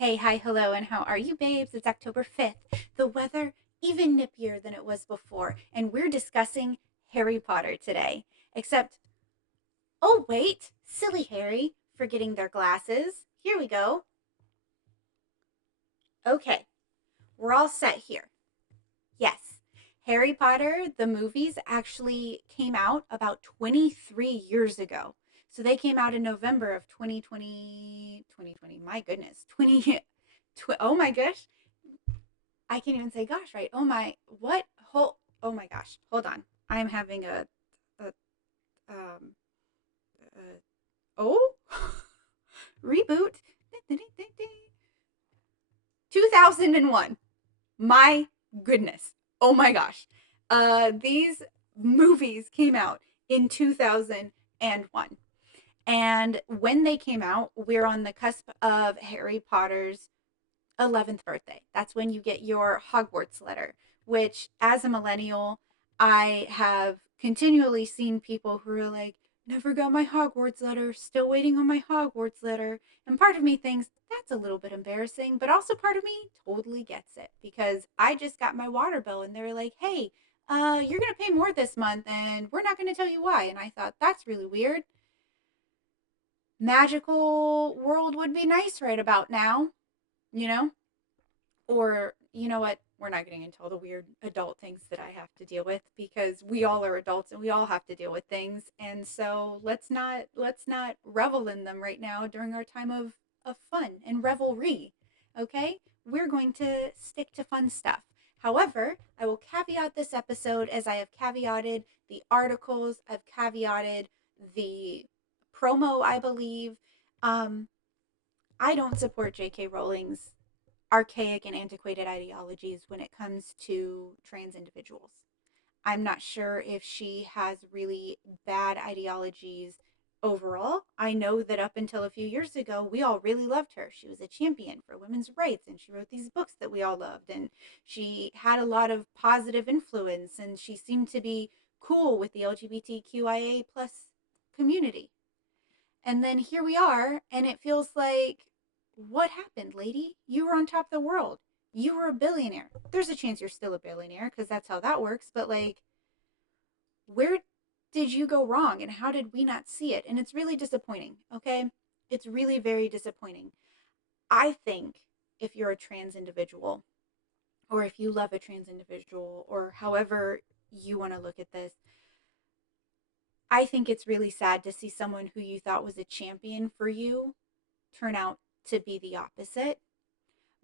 Hey, hi, hello, and how are you, babes? It's October 5th. The weather even nippier than it was before, and we're discussing Harry Potter today. Except, oh, wait, silly Harry, forgetting their glasses. Here we go. Okay, we're all set here. Yes, Harry Potter, the movies actually came out about 23 years ago. So they came out in November of 2020. 2020. My goodness, oh my gosh, I can't even say gosh, right? Oh my, what? Oh my gosh, hold on. I'm having a um, oh, reboot. 2001. My goodness. Oh my gosh. These movies came out in 2001. And when they came out, we're on the cusp of Harry Potter's 11th birthday. That's when you get your Hogwarts letter, which as a millennial, I have continually seen people who are like, never got my Hogwarts letter, still waiting on my Hogwarts letter. And part of me thinks that's a little bit embarrassing, but also part of me totally gets it because I just got my water bill and they're like, hey, you're going to pay more this month and we're not going to tell you why. And I thought, that's really weird. Magical world would be nice right about now, you know? Or, you know what? We're not getting into all the weird adult things that I have to deal with because we all are adults and we all have to deal with things. And so let's not revel in them right now during our time of fun and revelry. Okay? We're going to stick to fun stuff. However, I will caveat this episode as I have caveated the articles, I've caveated the promo, I believe. Um, I don't support J.K. Rowling's archaic and antiquated ideologies when it comes to trans individuals. I'm not sure if she has really bad ideologies overall. I know that up until a few years ago, we all really loved her. She was a champion for women's rights and she wrote these books that we all loved. And she had a lot of positive influence and she seemed to be cool with the LGBTQIA plus community. And then here we are, and it feels like, what happened, lady? You were on top of the world. You were a billionaire. There's a chance you're still a billionaire because that's how that works. But, like, where did you go wrong and how did we not see it? And it's really disappointing, okay? It's really very disappointing. I think if you're a trans individual or if you love a trans individual or however you want to look at this, I think it's really sad to see someone who you thought was a champion for you turn out to be the opposite.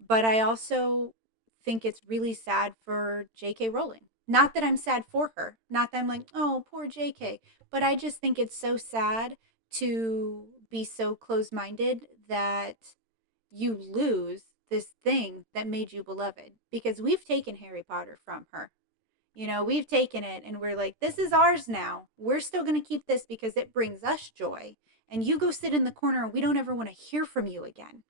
But I also think it's really sad for J.K. Rowling. Not that I'm sad for her, not that I'm like, oh, poor J.K., but I just think it's so sad to be so close minded that you lose this thing that made you beloved. Because we've taken Harry Potter from her. You know, we've taken it and we're like, this is ours now. We're still going to keep this because it brings us joy. And you go sit in the corner and we don't ever want to hear from you again.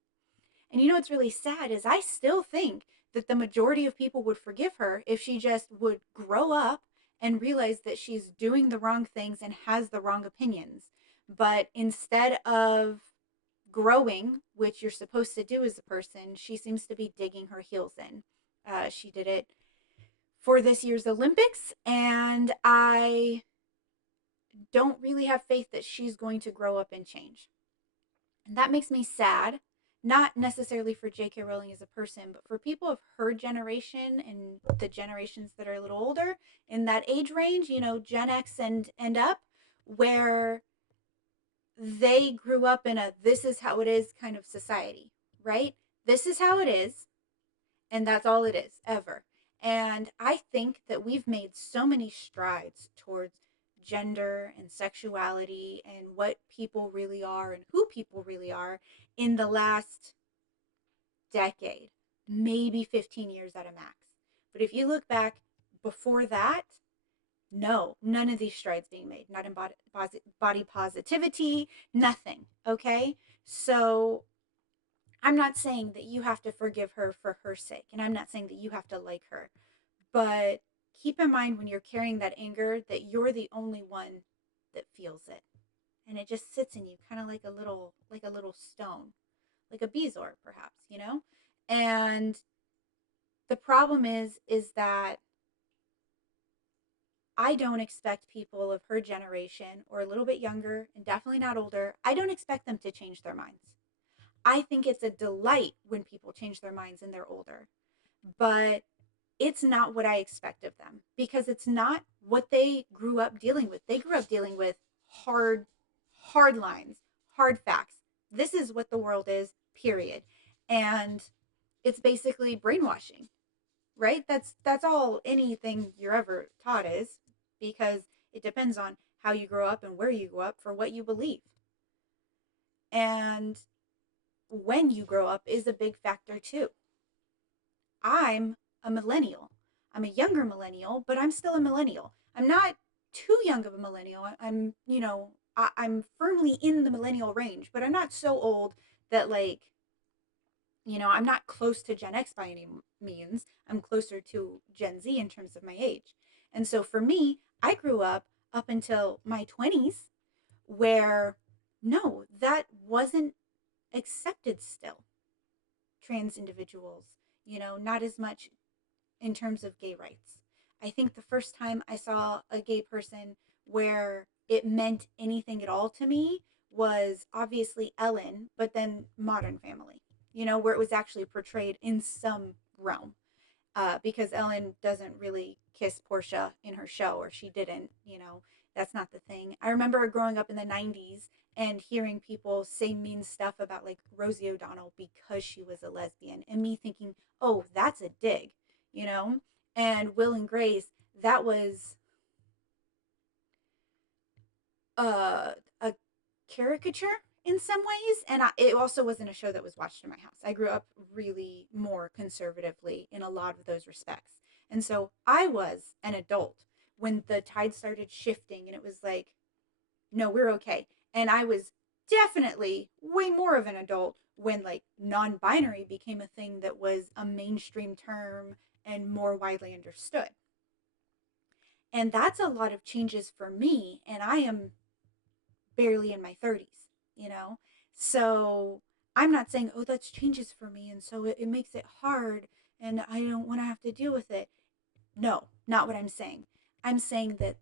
And you know what's really sad is I still think that the majority of people would forgive her if she just would grow up and realize that she's doing the wrong things and has the wrong opinions. But instead of growing, which you're supposed to do as a person, she seems to be digging her heels in. She did it for this year's Olympics, and I don't really have faith that she's going to grow up and change. And that makes me sad, not necessarily for J.K. Rowling as a person, but for people of her generation and the generations that are a little older in that age range, you know, Gen X and up, where they grew up in a this is how it is kind of society, right? This is how it is, and that's all it is ever. And I think that we've made so many strides towards gender and sexuality and what people really are and who people really are in the last decade, maybe 15 years at a max. But if you look back before that, no, none of these strides being made, not in body positivity, nothing. Okay. So I'm not saying that you have to forgive her for her sake, and I'm not saying that you have to like her, but keep in mind when you're carrying that anger that you're the only one that feels it, and it just sits in you, kind of like a little stone, like a Bezor, perhaps, And the problem is that I don't expect people of her generation or a little bit younger and definitely not older, I don't expect them to change their minds. I think it's a delight when people change their minds and they're older, but it's not what I expect of them because it's not what they grew up dealing with. They grew up dealing with hard, hard lines, hard facts. This is what the world is, period. And it's basically brainwashing, right? That's all anything you're ever taught is, because it depends on how you grow up and where you grow up for what you believe. And when you grow up is a big factor too. I'm a millennial. I'm a younger millennial, but I'm still a millennial. I'm not too young of a millennial. I'm firmly in the millennial range, but I'm not so old that I'm not close to Gen X by any means. I'm closer to Gen Z in terms of my age. And so for me, I grew up until my 20s where no, that wasn't accepted still. Trans individuals, not as much in terms of gay rights. I think the first time I saw a gay person where it meant anything at all to me was obviously Ellen, but then Modern Family, where it was actually portrayed in some realm. Because Ellen doesn't really kiss Portia in her show, or she didn't, that's not the thing. I remember growing up in the 90s and hearing people say mean stuff about like Rosie O'Donnell because she was a lesbian, and me thinking, oh, that's a dig, you know? And Will and Grace, that was a caricature in some ways. And it also wasn't a show that was watched in my house. I grew up really more conservatively in a lot of those respects. And so I was an adult when the tide started shifting and it was like, no, we're okay. And I was definitely way more of an adult when like non binary became a thing that was a mainstream term and more widely understood. And that's a lot of changes for me. And I am barely in my 30s, you know? So I'm not saying, oh, that's changes for me. And so it makes it hard and I don't want to have to deal with it. No, not what I'm saying. I'm saying that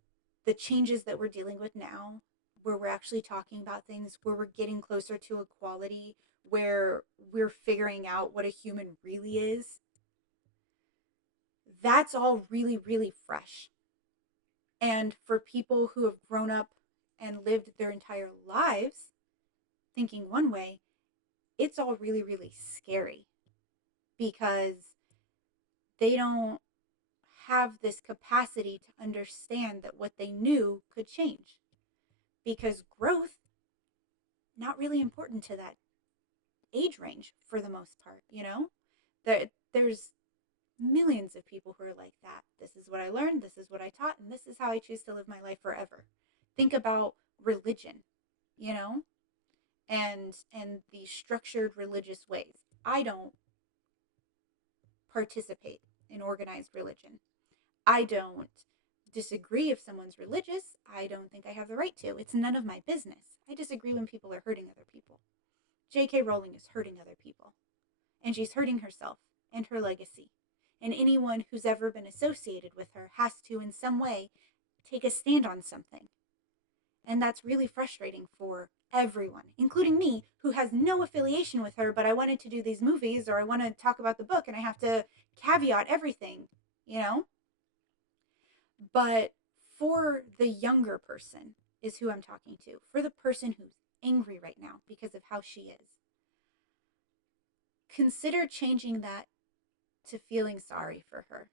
the changes that we're dealing with now, where we're actually talking about things, where we're getting closer to equality, where we're figuring out what a human really is, that's all really, really fresh. And for people who have grown up and lived their entire lives thinking one way, it's all really, really scary because they don't have this capacity to understand that what they knew could change. Because growth, not really important to that age range for the most part, There's millions of people who are like that. This is what I learned, this is what I taught, and this is how I choose to live my life forever. Think about religion, you know, and the structured religious ways. I don't participate in organized religion. I don't disagree if someone's religious. I don't think I have the right to. It's none of my business. I disagree when people are hurting other people. J.K. Rowling is hurting other people, and she's hurting herself and her legacy. And anyone who's ever been associated with her has to, in some way, take a stand on something. And that's really frustrating for everyone, including me, who has no affiliation with her, but I wanted to do these movies or I want to talk about the book and I have to caveat everything, you know? But for the younger person, is who I'm talking to, for the person who's angry right now because of how she is, consider changing that to feeling sorry for her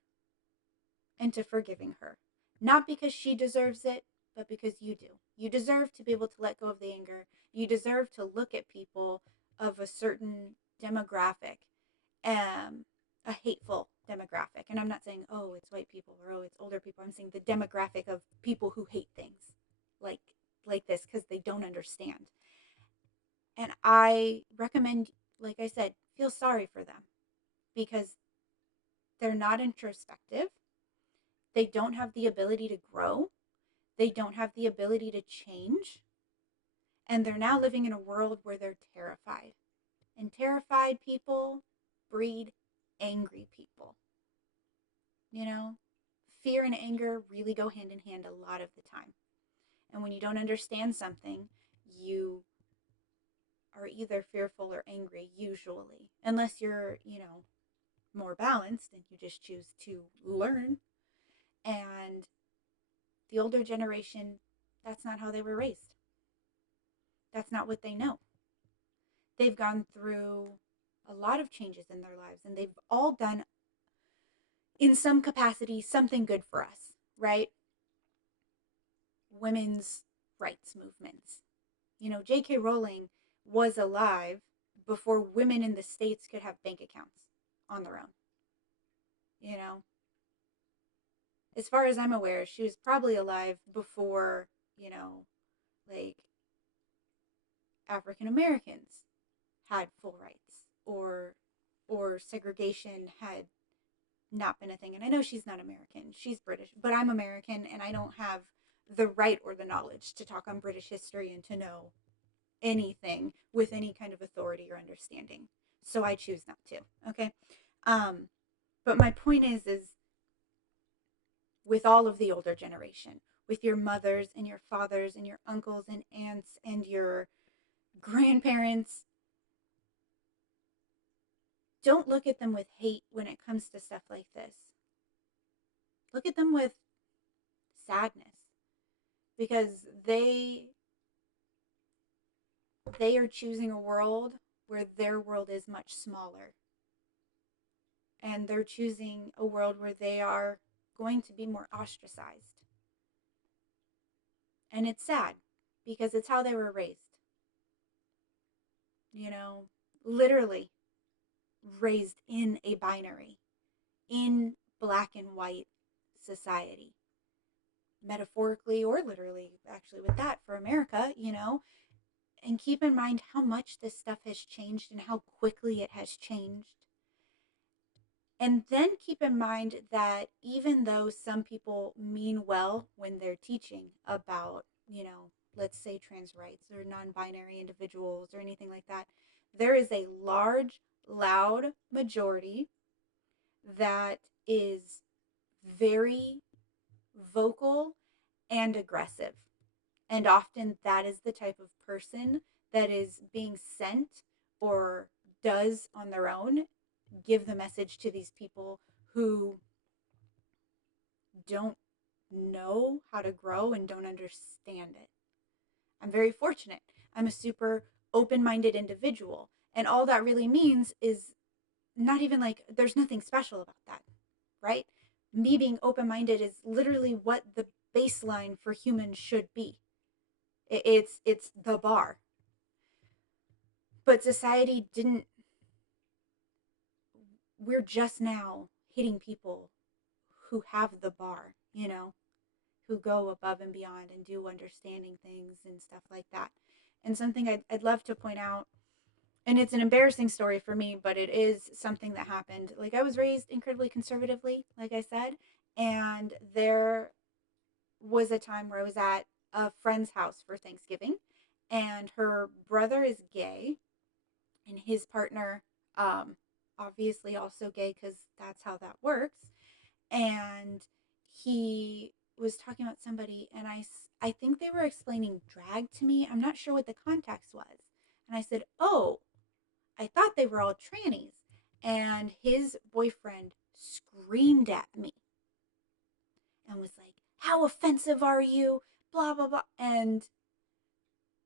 and to forgiving her. Not because she deserves it, but because you do. You deserve to be able to let go of the anger. You deserve to look at people of a certain demographic, a hateful demographic. And I'm not saying, oh, it's white people or oh, it's older people. I'm saying the demographic of people who hate things like like this because they don't understand. And I recommend, like I said, feel sorry for them because they're not introspective. They don't have the ability to grow. They don't have the ability to change. And they're now living in a world where they're terrified And terrified people breed angry people. You know, fear and anger really go hand in hand a lot of the time. And when you don't understand something, you are either fearful or angry, usually, unless you're, more balanced and you just choose to learn. And the older generation, that's not how they were raised. That's not what they know. They've gone through a lot of changes in their lives, and they've all done, in some capacity, something good for us, right? Women's rights movements. J.K. Rowling was alive before women in the States could have bank accounts on their own. You know, as far as I'm aware, she was probably alive before, like African Americans had full rights, or segregation had not been a thing. And I know she's not American, she's British, but I'm American and I don't have the right or the knowledge to talk on British history and to know anything with any kind of authority or understanding. So I choose not to. Okay. But my point is with all of the older generation, with your mothers and your fathers and your uncles and aunts and your grandparents, don't look at them with hate when it comes to stuff like this. Look at them with sadness, because they are choosing a world where their world is much smaller, and they're choosing a world where they are going to be more ostracized. And it's sad because it's how they were raised. Literally raised in a binary, in black and white society, metaphorically or literally, actually, with that for America. And keep in mind how much this stuff has changed and how quickly it has changed. And then keep in mind that even though some people mean well when they're teaching about, let's say trans rights or non-binary individuals or anything like that, there is a large, loud majority that is very vocal and aggressive. And often that is the type of person that is being sent or does on their own give the message to these people who don't know how to grow and don't understand it. I'm very fortunate. I'm a super open-minded individual. And all that really means is not even like there's nothing special about that, right? Me being open-minded is literally what the baseline for humans should be. It's the bar. But society didn't, we're just now hitting people who have the bar, who go above and beyond and do understanding things and stuff like that. And something I'd love to point out, and it's an embarrassing story for me, but it is something that happened. Like, I was raised incredibly conservatively, like I said, and there was a time where I was at a friend's house for Thanksgiving, and her brother is gay, and his partner, obviously also gay, because that's how that works. And he was talking about somebody, and I think they were explaining drag to me. I'm not sure what the context was. And I said, "Oh, I thought they were all trannies." And his boyfriend screamed at me and was like, "How offensive are you? Blah, blah, blah." And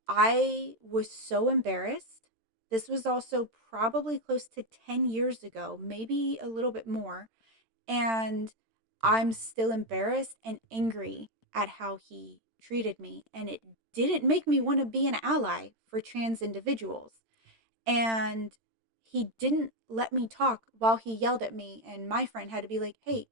I was so embarrassed. This was also probably close to 10 years ago, maybe a little bit more. And I'm still embarrassed and angry at how he treated me. And it didn't make me want to be an ally for trans individuals. And he didn't let me talk while he yelled at me. And my friend had to be like, "Hey,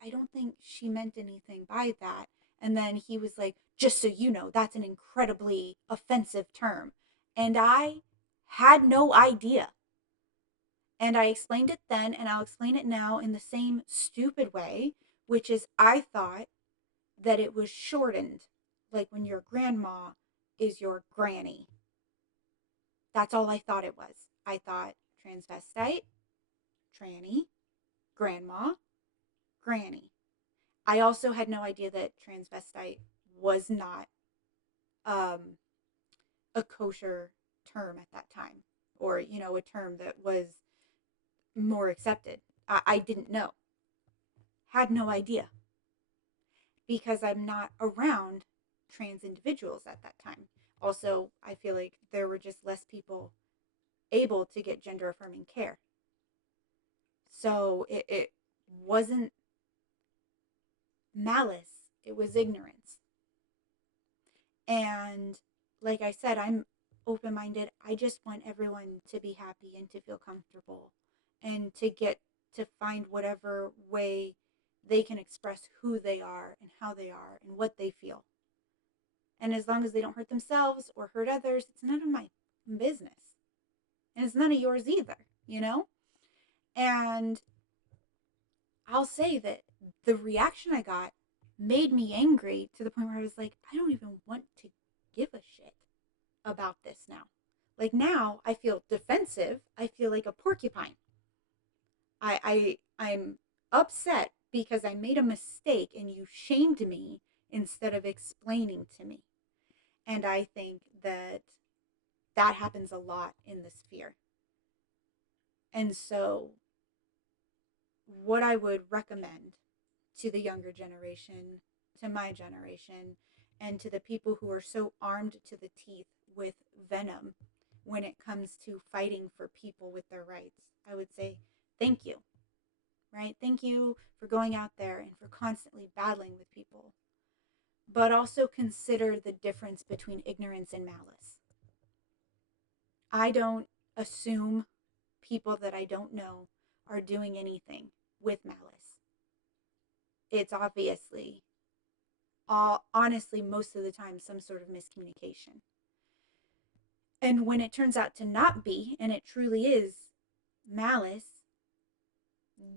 I don't think she meant anything by that." And then he was like, "Just so you know, that's an incredibly offensive term." And I had no idea. And I explained it then, and I'll explain it now in the same stupid way, which is I thought that it was shortened, like when your grandma is your granny. That's all I thought it was. I thought transvestite, tranny, grandma, granny. I also had no idea that transvestite was not um, a kosher term at that time, or, a term that was more accepted. I didn't know, had no idea, because I'm not around trans individuals at that time. Also, I feel like there were just less people able to get gender affirming care. So it wasn't malice, it was ignorance. And like I said, I'm open minded. I just want everyone to be happy and to feel comfortable and to get to find whatever way they can express who they are and how they are and what they feel. And as long as they don't hurt themselves or hurt others, it's none of my business. And it's none of yours either, you know? And I'll say that the reaction I got made me angry to the point where I was like, I don't even want to give a shit about this now. Like now I feel defensive. I feel like a porcupine. I'm upset because I made a mistake and you shamed me instead of explaining to me. And I think that that happens a lot in the sphere. And so what I would recommend to the younger generation, to my generation, and to the people who are so armed to the teeth with venom when it comes to fighting for people with their rights, I would say thank you, right? Thank you for going out there and for constantly battling with people. But also consider the difference between ignorance and malice. I don't assume people that I don't know are doing anything with malice. It's obviously, honestly, most of the time, some sort of miscommunication. And when it turns out to not be, and it truly is malice,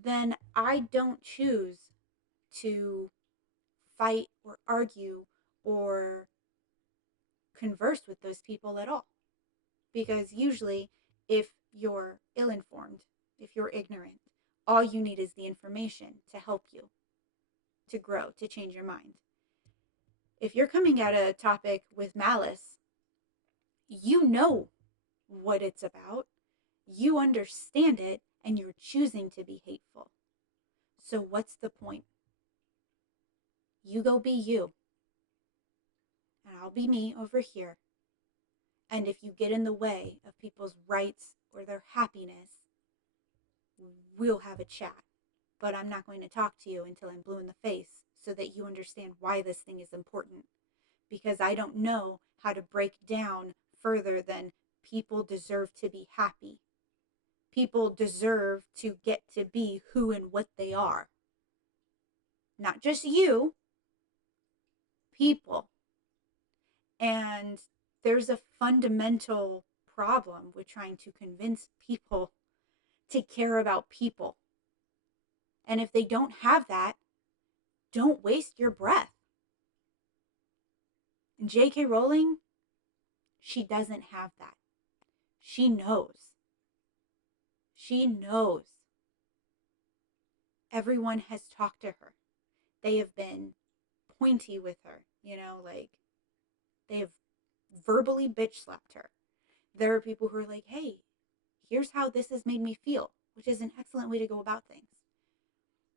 then I don't choose to fight or argue or converse with those people at all. Because usually, if you're ill informed, if you're ignorant, all you need is the information to help you to grow, to change your mind. If you're coming at a topic with malice, you know what it's about, you understand it, and you're choosing to be hateful. So, what's the point? You go be you, and I'll be me over here. And if you get in the way of people's rights or their happiness, we'll have a chat. But I'm not going to talk to you until I'm blue in the face so that you understand why this thing is important. Because I don't know how to break down further than people deserve to be happy. People deserve to get to be who and what they are. Not just you, people. And there's a fundamental problem with trying to convince people to care about people. And if they don't have that, don't waste your breath. And J.K. Rowling, she doesn't have that. She knows. She knows. Everyone has talked to her. They have been pointy with her, like they have verbally bitch slapped her. There are people who are like, hey, here's how this has made me feel, which is an excellent way to go about things.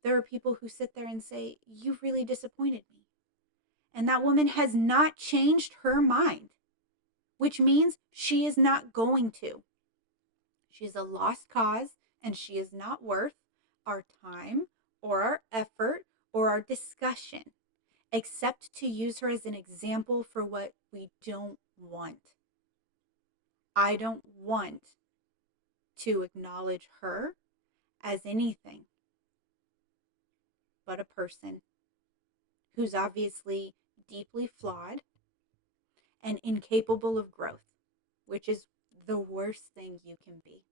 There are people who sit there and say, you've really disappointed me. And that woman has not changed her mind, which means she is not going to. She's a lost cause, and she is not worth our time or our effort or our discussion, except to use her as an example for what we don't want. I don't want to acknowledge her as anything but a person who's obviously deeply flawed and incapable of growth, which is the worst thing you can be.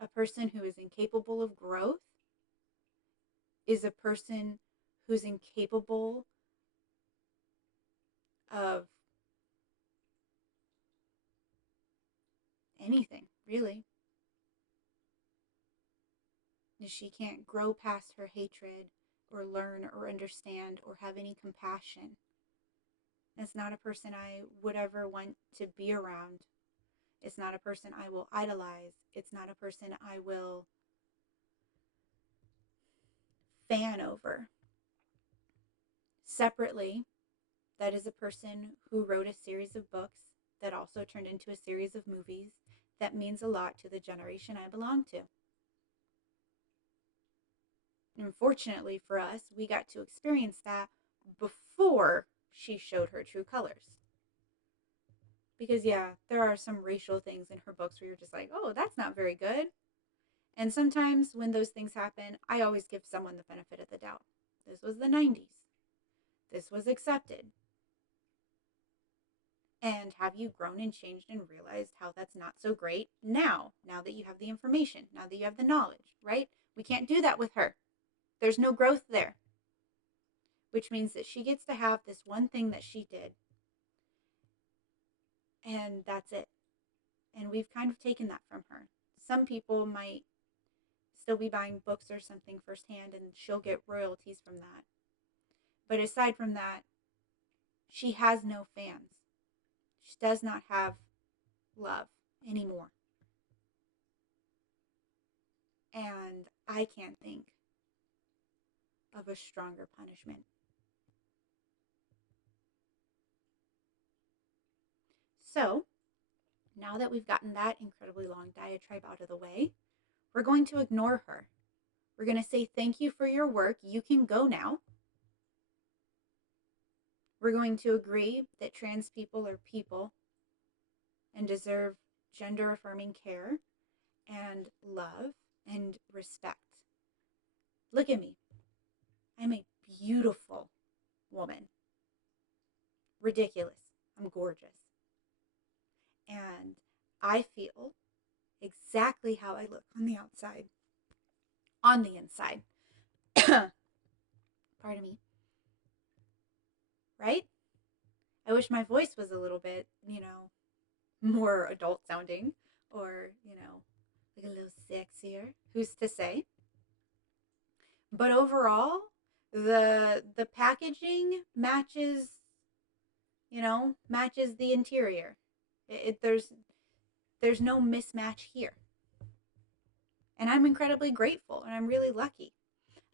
A person who is incapable of growth is a person who's incapable of anything, really. She can't grow past her hatred or learn or understand or have any compassion. It's not a person I would ever want to be around. It's not a person I will idolize. It's not a person I will fan over. Separately, that is a person who wrote a series of books that also turned into a series of movies that means a lot to the generation I belong to. Unfortunately for us, we got to experience that before she showed her true colors. Because, yeah, there are some racial things in her books where you're just like, oh, that's not very good. And sometimes when those things happen, I always give someone the benefit of the doubt. This was the 90s. This was accepted. And have you grown and changed and realized how that's not so great now that you have the information, now that you have the knowledge, right? We can't do that with her. There's no growth there. Which means that she gets to have this one thing that she did. And that's it. And we've kind of taken that from her. Some people might still be buying books or something firsthand and she'll get royalties from that. But aside from that, she has no fans. She does not have love anymore. And I can't think of a stronger punishment. So, now that we've gotten that incredibly long diatribe out of the way, we're going to ignore her. We're going to say thank you for your work. You can go now. We're going to agree that trans people are people and deserve gender affirming care and love and respect. Look at me. I'm a beautiful woman. Ridiculous. I'm gorgeous. And I feel exactly how I look on the outside. On the inside. Pardon me. Right? I wish my voice was a little bit, more adult sounding or, like a little sexier. Who's to say? But overall, the packaging matches, matches the interior. There's no mismatch here. And I'm incredibly grateful and I'm really lucky.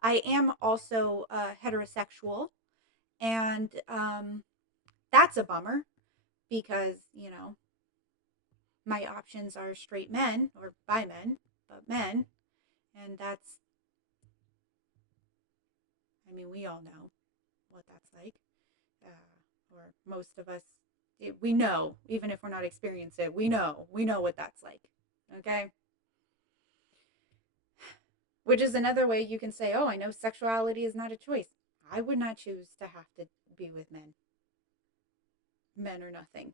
I am also heterosexual, and that's a bummer because, my options are straight men or bi men, but men. And that's, we all know what that's like. Or most of us, we know, even if we're not experiencing it, we know what that's like. Okay? Which is another way you can say, oh, I know sexuality is not a choice. I would not choose to have to be with men. Men or nothing,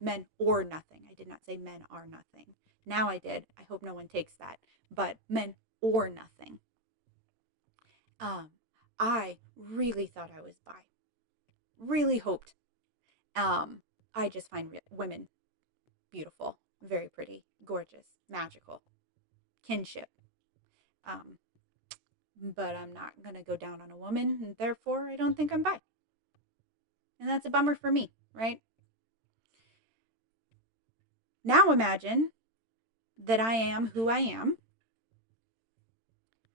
Men or nothing. I did not say men are nothing. Now I did. I hope no one takes that. But men or nothing. I really thought I was bi. Really hoped. I just find women beautiful, very pretty, gorgeous, magical, kinship. But I'm not going to go down on a woman, and therefore I don't think I'm bi. And that's a bummer for me, right? Now imagine that I am who I am,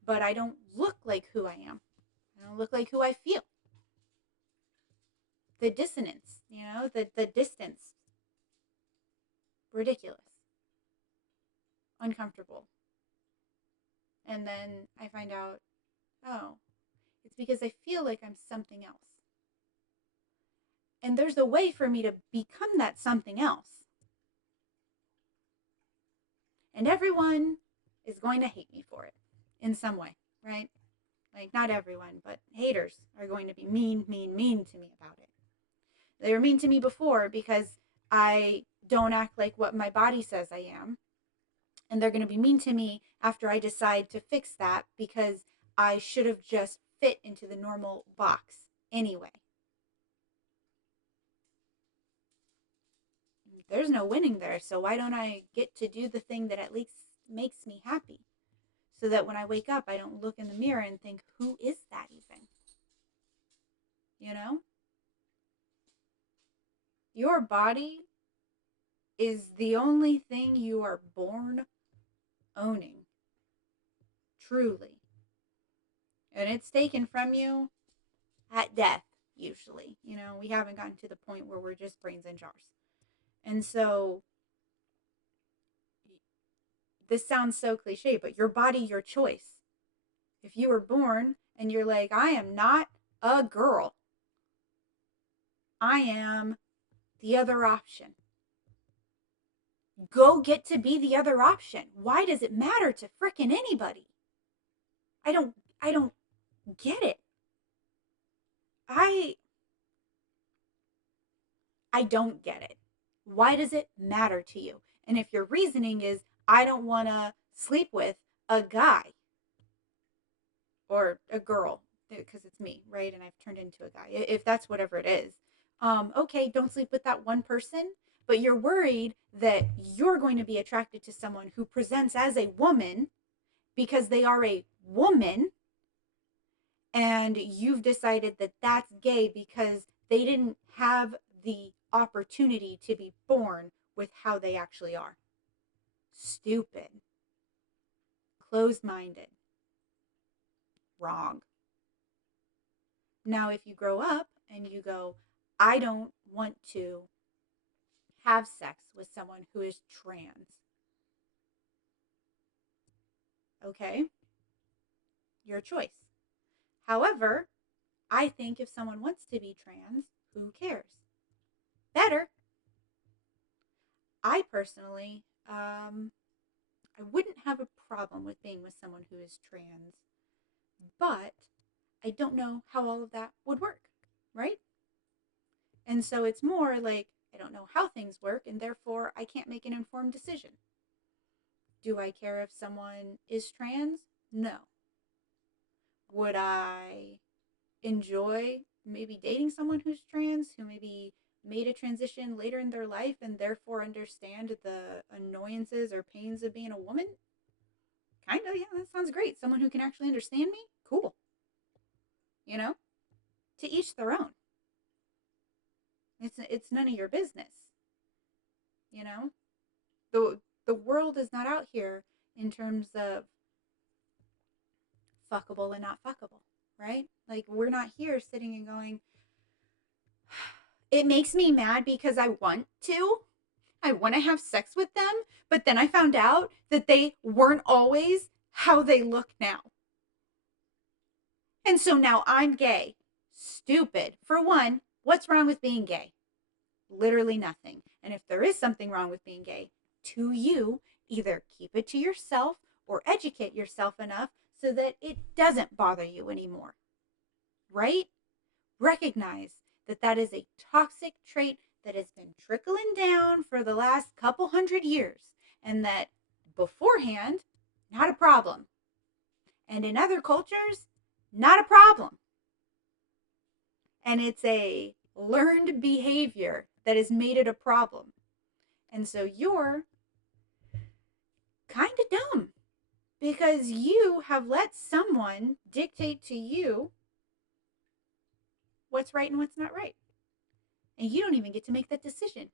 but I don't look like who I am. I don't look like who I feel. The dissonance, the distance. Ridiculous. Uncomfortable. And then I find out, oh, it's because I feel like I'm something else. And there's a way for me to become that something else. And everyone is going to hate me for it in some way, right? Like, not everyone, but haters are going to be mean to me about it. They were mean to me before because I don't act like what my body says I am. And they're going to be mean to me after I decide to fix that because I should have just fit into the normal box anyway. there's no winning there. So why don't I get to do the thing that at least makes me happy? So that when I wake up, I don't look in the mirror and think, who is that even? You know? Your body is the only thing you are born owning, truly. And it's taken from you at death, usually. You know, we haven't gotten to the point where we're just brains in jars. And so, this sounds so cliche, but your body, your choice. If you were born and you're like, I am not a girl, I am the other option. Go get to be the other option. Why does it matter to frickin' anybody? I don't get it. I I don't get it. Why does it matter to you? And if your reasoning is I don't want to sleep with a guy or a girl because it's me, right? And I've turned into a guy. If that's whatever it is. Okay, don't sleep with that one person, but you're worried that you're going to be attracted to someone who presents as a woman because they are a woman, and you've decided that that's gay because they didn't have the opportunity to be born with how they actually are. Stupid. Closed minded. Wrong. Now, if you grow up and you go, I don't want to have sex with someone who is trans. Okay? Your choice. However, I think if someone wants to be trans, who cares? Better. I personally, I wouldn't have a problem with being with someone who is trans, but I don't know how all of that would work, right? And so it's more like I don't know how things work, and therefore I can't make an informed decision. Do I care if someone is trans? No. Would I enjoy maybe dating someone who's trans, who maybe made a transition later in their life and therefore understand the annoyances or pains of being a woman? Kind of, yeah, that sounds great. Someone who can actually understand me? Cool. You know? To each their own. It's none of your business. You know? The world is not out here in terms of fuckable and not fuckable, right? Like we're not here sitting and going, it makes me mad because I want to. I want to have sex with them, but then I found out that they weren't always how they look now. And so now I'm gay. Stupid. For one, what's wrong with being gay? Literally nothing. And if there is something wrong with being gay, to you, either keep it to yourself or educate yourself enough so that it doesn't bother you anymore. Right? Recognize that that is a toxic trait that has been trickling down for the last couple hundred years, and that beforehand, not a problem. And in other cultures, not a problem. And it's a learned behavior that has made it a problem. And so you're kind of dumb because you have let someone dictate to you what's right and what's not right. And you don't even get to make that decision.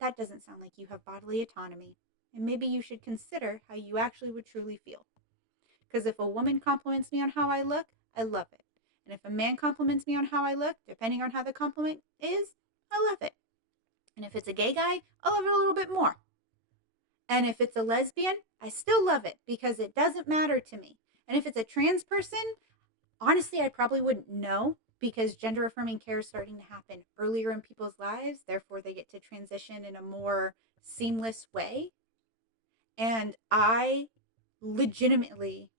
That doesn't sound like you have bodily autonomy. And maybe you should consider how you actually would truly feel. Because if a woman compliments me on how I look, I love it. And if a man compliments me on how I look, depending on how the compliment is, I love it. And if it's a gay guy, I love it a little bit more. And if it's a lesbian, I still love it because it doesn't matter to me. And if it's a trans person, honestly, I probably wouldn't know because gender affirming care is starting to happen earlier in people's lives. Therefore, they get to transition in a more seamless way. And I legitimately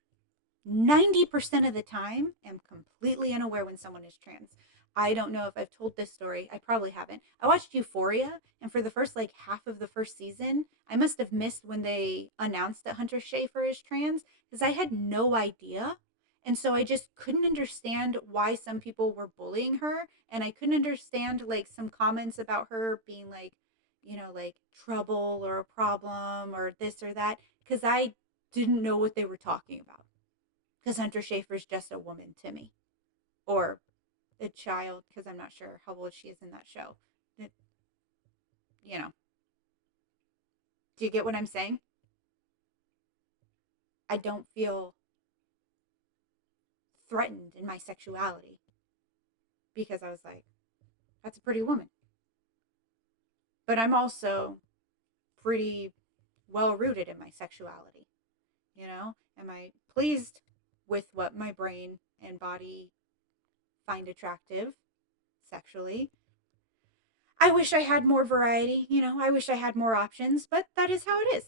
90% of the time am completely unaware when someone is trans. I don't know if I've told this story. I probably haven't. I watched Euphoria, and for the first like half of the first season, I must have missed when they announced that Hunter Schafer is trans because I had no idea. And so I just couldn't understand why some people were bullying her, and I couldn't understand like some comments about her being like, like trouble or a problem or this or that, because I didn't know what they were talking about. Because Hunter Schafer's just a woman to me, or a child, because I'm not sure how old she is in that show. It, you know, do you get what I'm saying? I don't feel threatened in my sexuality because I was like, that's a pretty woman. But I'm also pretty well rooted in my sexuality. Am I pleased with what my brain and body find attractive sexually? I wish I had more variety, I wish I had more options, but that is how it is.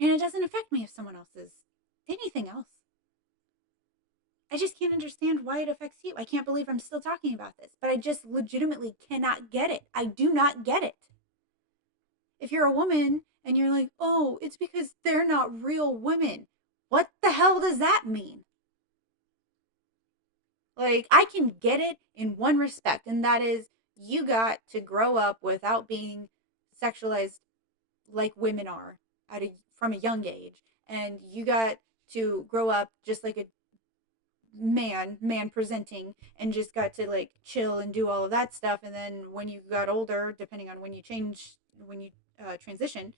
And it doesn't affect me if someone else is anything else. I just can't understand why it affects you. I can't believe I'm still talking about this, but I just legitimately cannot get it. I do not get it. If you're a woman and you're like, oh, it's because they're not real women, what the hell does that mean? Like, I can get it in one respect, and that is you got to grow up without being sexualized like women are from a young age, and you got to grow up just like a man presenting, and just got to like chill and do all of that stuff. And then when you got older, depending on when you transition,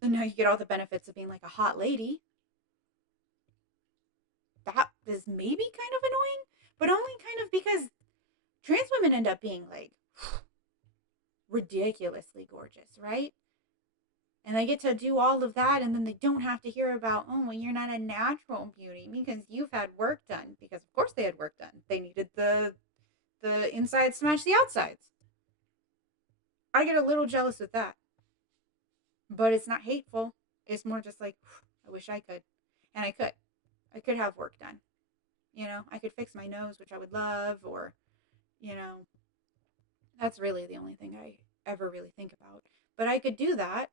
then now you get all the benefits of being like a hot lady. That is maybe kind of annoying, but only kind of because trans women end up being like ridiculously gorgeous, right? And they get to do all of that, and then they don't have to hear about, oh, well, you're not a natural beauty because you've had work done. Because of course they had work done. They needed the insides to match the outsides. I get a little jealous with that, but it's not hateful. It's more just like, I wish I could, and I could have work done. I could fix my nose, which I would love, or you know, that's really the only thing I ever really think about. But I could do that.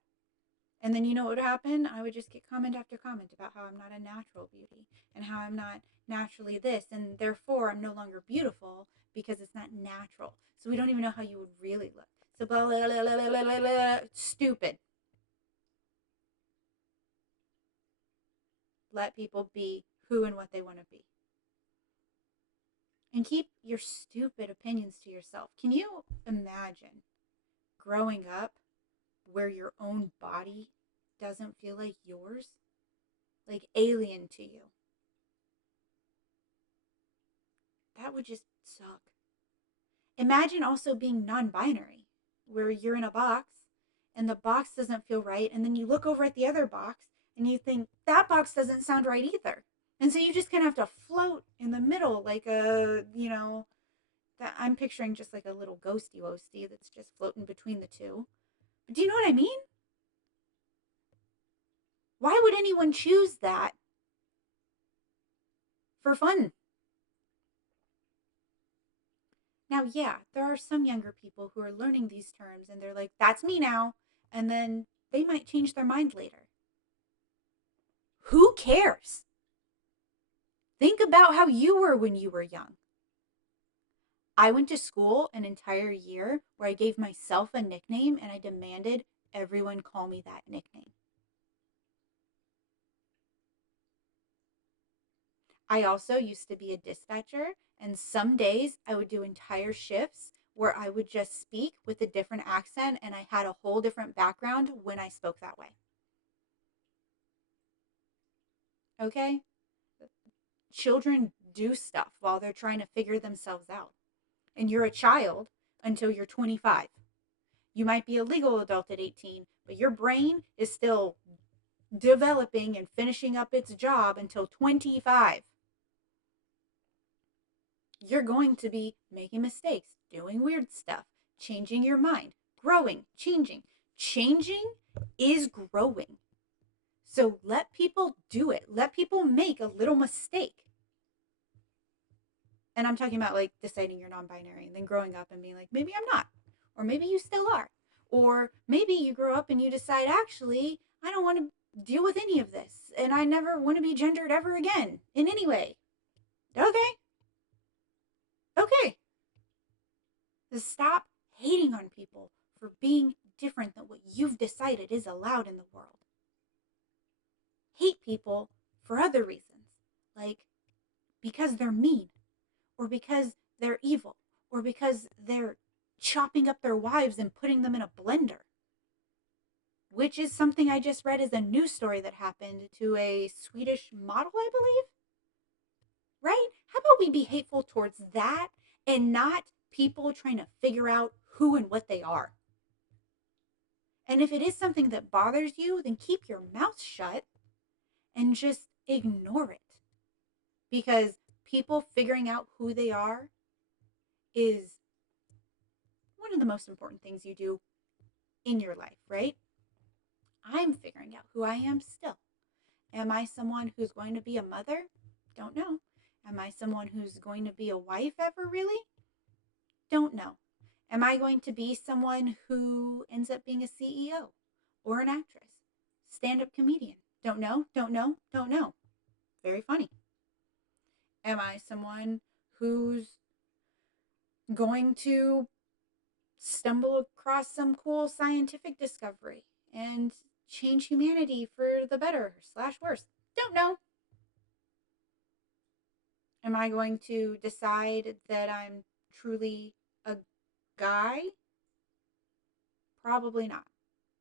And then you know what would happen? I would just get comment after comment about how I'm not a natural beauty and how I'm not naturally this, and therefore I'm no longer beautiful because it's not natural. So we don't even know how you would really look. So blah, blah, blah, blah, blah, blah, blah. Stupid. Let people be who and what they want to be. And keep your stupid opinions to yourself. Can you imagine growing up where your own body doesn't feel like yours? Like alien to you. That would just suck. Imagine also being non-binary, where you're in a box and the box doesn't feel right, and then you look over at the other box and you think that box doesn't sound right either. And so you just kind of have to float in the middle like that I'm picturing just like a little ghosty woasty that's just floating between the two. Do you know what I mean? Why would anyone choose that for fun? Now, yeah, there are some younger people who are learning these terms and they're like, that's me now. And then they might change their mind later. Who cares? Think about how you were when you were young. I went to school an entire year where I gave myself a nickname and I demanded everyone call me that nickname. I also used to be a dispatcher, and some days I would do entire shifts where I would just speak with a different accent and I had a whole different background when I spoke that way. Okay? Children do stuff while they're trying to figure themselves out. And you're a child until you're 25. You might be a legal adult at 18, but your brain is still developing and finishing up its job until 25. You're going to be making mistakes, doing weird stuff, changing your mind, growing, changing. Changing is growing. So let people do it. Let people make a little mistake. And I'm talking about like deciding you're non-binary and then growing up and being like, maybe I'm not. Or maybe you still are. Or maybe you grow up and you decide, actually, I don't want to deal with any of this. And I never want to be gendered ever again in any way. Okay. Okay. Just stop hating on people for being different than what you've decided is allowed in the world. Hate people for other reasons, like because they're mean, or because they're evil, or because they're chopping up their wives and putting them in a blender, which is something I just read as a news story that happened to a Swedish model, I believe. Right? How about we be hateful towards that and not people trying to figure out who and what they are? And if it is something that bothers you, then keep your mouth shut and just ignore it. Because people figuring out who they are is one of the most important things you do in your life, right? I'm figuring out who I am still. Am I someone who's going to be a mother? Don't know. Am I someone who's going to be a wife ever, really? Don't know. Am I going to be someone who ends up being a CEO or an actress, stand-up comedian? Don't know, don't know, don't know. Very funny. Am I someone who's going to stumble across some cool scientific discovery and change humanity for the better / worse? Don't know. Am I going to decide that I'm truly a guy? Probably not.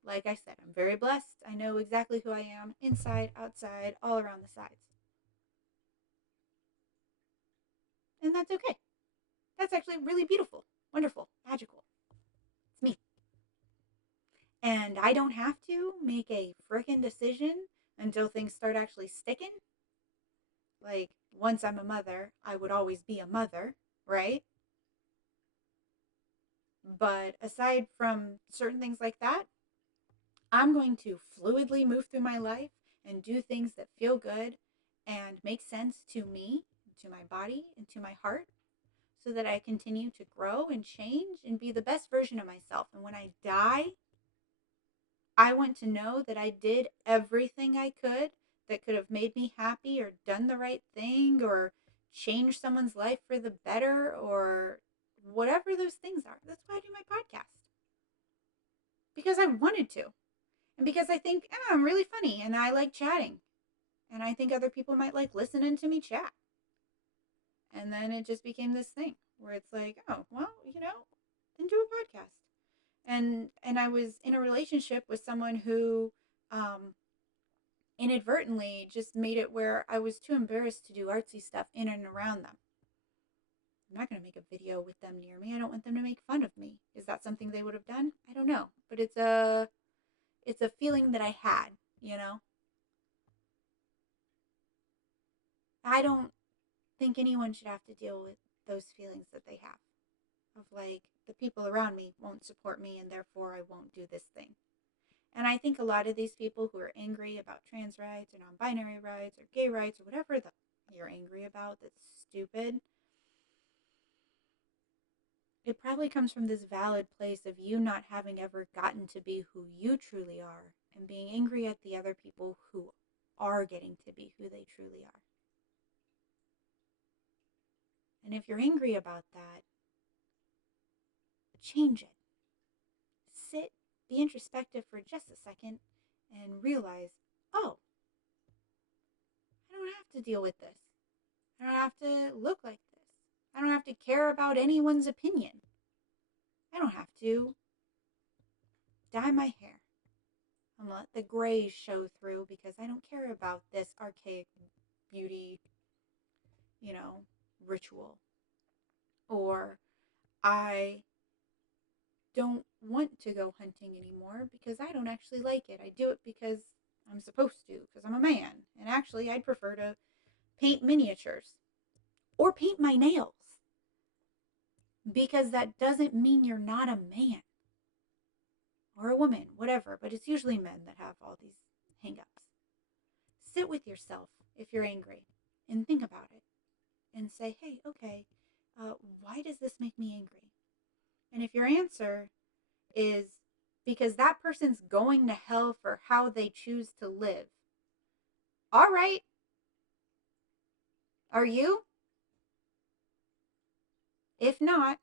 Like I said, I'm very blessed. I know exactly who I am inside, outside, all around the sides. And that's okay. That's actually really beautiful, wonderful, magical. It's me. And I don't have to make a frickin' decision until things start actually sticking. Like, once I'm a mother, I would always be a mother, right? But aside from certain things like that, I'm going to fluidly move through my life and do things that feel good and make sense to me, to my body, and to my heart, so that I continue to grow and change and be the best version of myself. And when I die, I want to know that I did everything I could that could have made me happy or done the right thing or changed someone's life for the better or whatever those things are. That's why I do my podcast. Because I wanted to. And because I think I'm really funny and I like chatting. And I think other people might like listening to me chat. And then it just became this thing where it's like, oh, well, then do a podcast. And I was in a relationship with someone who inadvertently just made it where I was too embarrassed to do artsy stuff in and around them. I'm not going to make a video with them near me. I don't want them to make fun of me. Is that something they would have done? I don't know. But it's a feeling that I had, I don't think anyone should have to deal with those feelings that they have of like the people around me won't support me and therefore I won't do this thing. And I think a lot of these people who are angry about trans rights or non-binary rights or gay rights or whatever you're angry about that's stupid, it probably comes from this valid place of you not having ever gotten to be who you truly are and being angry at the other people who are getting to be who they truly are. And if you're angry about that, change it. Sit, be introspective for just a second, and realize, oh, I don't have to deal with this. I don't have to look like this. I don't have to care about anyone's opinion. I don't have to dye my hair and let the grays show through because I don't care about this archaic beauty, ritual. Or I don't want to go hunting anymore because I don't actually like it. I do it because I'm supposed to, because I'm a man. And actually, I'd prefer to paint miniatures or paint my nails because that doesn't mean you're not a man or a woman, whatever. But it's usually men that have all these hang-ups. Sit with yourself if you're angry and think about it and say, hey, okay, why does this make me angry? And if your answer is because that person's going to hell for how they choose to live. All right. Are you? If not,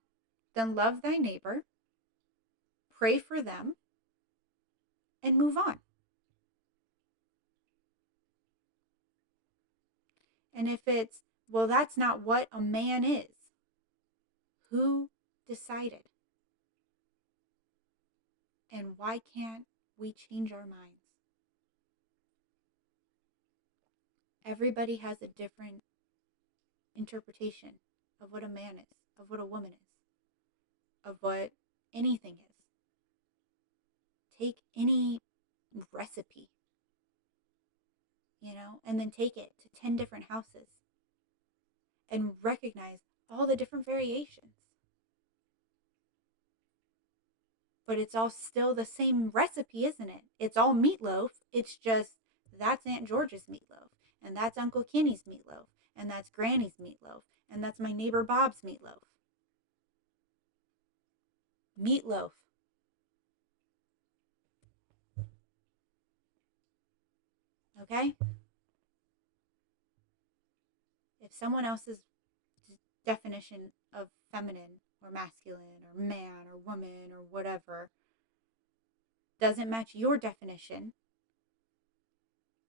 then love thy neighbor. pray for them, and move on. And if it's, well, that's not what a man is, who decided? And why can't we change our minds? Everybody has a different interpretation of what a man is, of what a woman is, of what anything is. Take any recipe, and then take it to 10 different houses and recognize all the different variations. But it's all still the same recipe, isn't it? It's all meatloaf. It's just that's Aunt George's meatloaf, and that's Uncle Kenny's meatloaf, and that's Granny's meatloaf, and that's my neighbor Bob's meatloaf. Meatloaf. Okay? If someone else's definition of feminine or masculine or man or woman or whatever doesn't match your definition,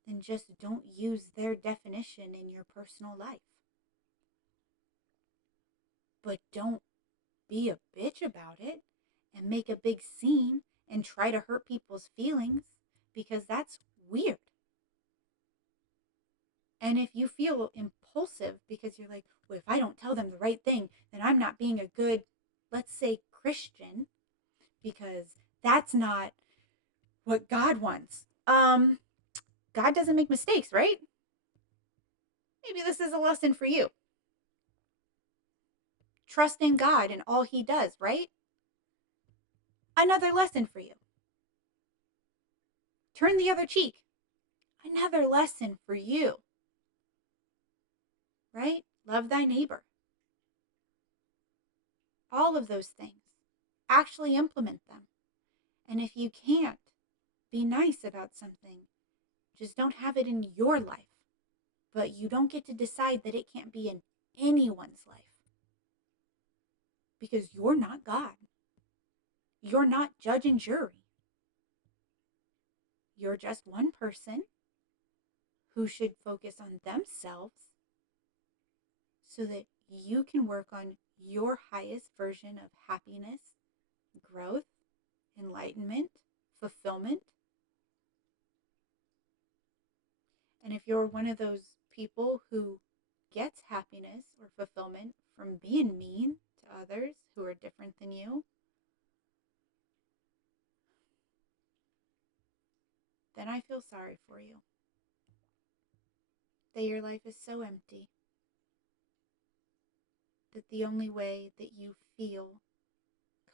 then just don't use their definition in your personal life. But don't be a bitch about it and make a big scene and try to hurt people's feelings, because that's weird. And if you feel impulsive because you're like, well, if I don't tell them the right thing, then I'm not being a good, let's say, Christian, because that's not what God wants. God doesn't make mistakes, right? Maybe this is a lesson for you. Trust in God and all he does, right? Another lesson for you. Turn the other cheek. Another lesson for you. Right? Love thy neighbor. All of those things. Actually implement them. And if you can't be nice about something, just don't have it in your life. But you don't get to decide that it can't be in anyone's life. Because you're not God. You're not judge and jury. You're just one person who should focus on themselves so that you can work on your highest version of happiness, growth, enlightenment, fulfillment. And if you're one of those people who gets happiness or fulfillment from being mean to others who are different than you, then I feel sorry for you. That your life is so empty. That the only way that you feel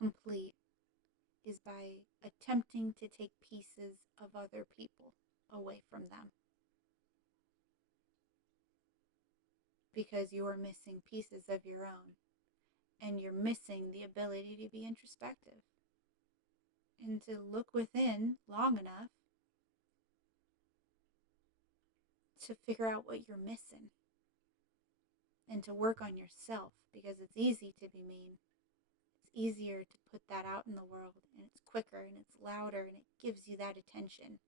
complete is by attempting to take pieces of other people away from them. Because you are missing pieces of your own. And you're missing the ability to be introspective. And to look within long enough to figure out what you're missing. And to work on yourself. Because it's easy to be mean. It's easier to put that out in the world. And it's quicker and it's louder and it gives you that attention.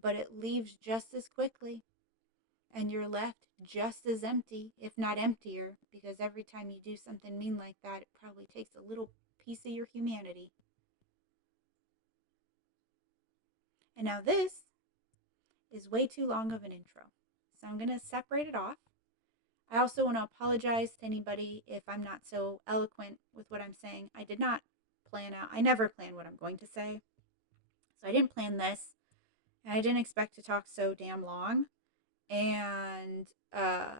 But it leaves just as quickly. And you're left just as empty, if not emptier, because every time you do something mean like that, it probably takes a little piece of your humanity. And now this is way too long of an intro, so I'm going to separate it off. I also want to apologize to anybody if I'm not so eloquent with what I'm saying. I did not plan out, I never plan what I'm going to say, so I didn't plan this, and I didn't expect to talk so damn long. And I'm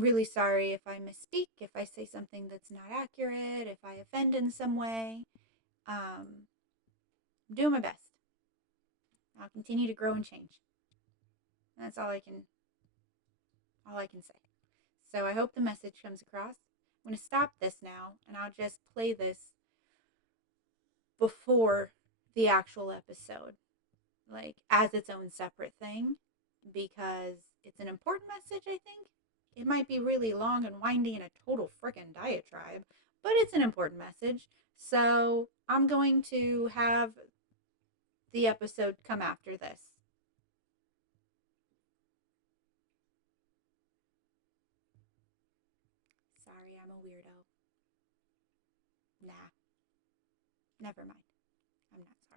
really sorry if I misspeak, if I say something that's not accurate, if I offend in some way. I'm doing my best. I'll continue to grow and change. That's all I can say. So I hope the message comes across. I'm going to stop this now, and I'll just play this before the actual episode, like as its own separate thing, because it's an important message, I think. It might be really long and windy and a total frickin' diatribe, but it's an important message. So I'm going to have the episode come after this. Sorry, I'm a weirdo. Nah, never mind. I'm not sorry.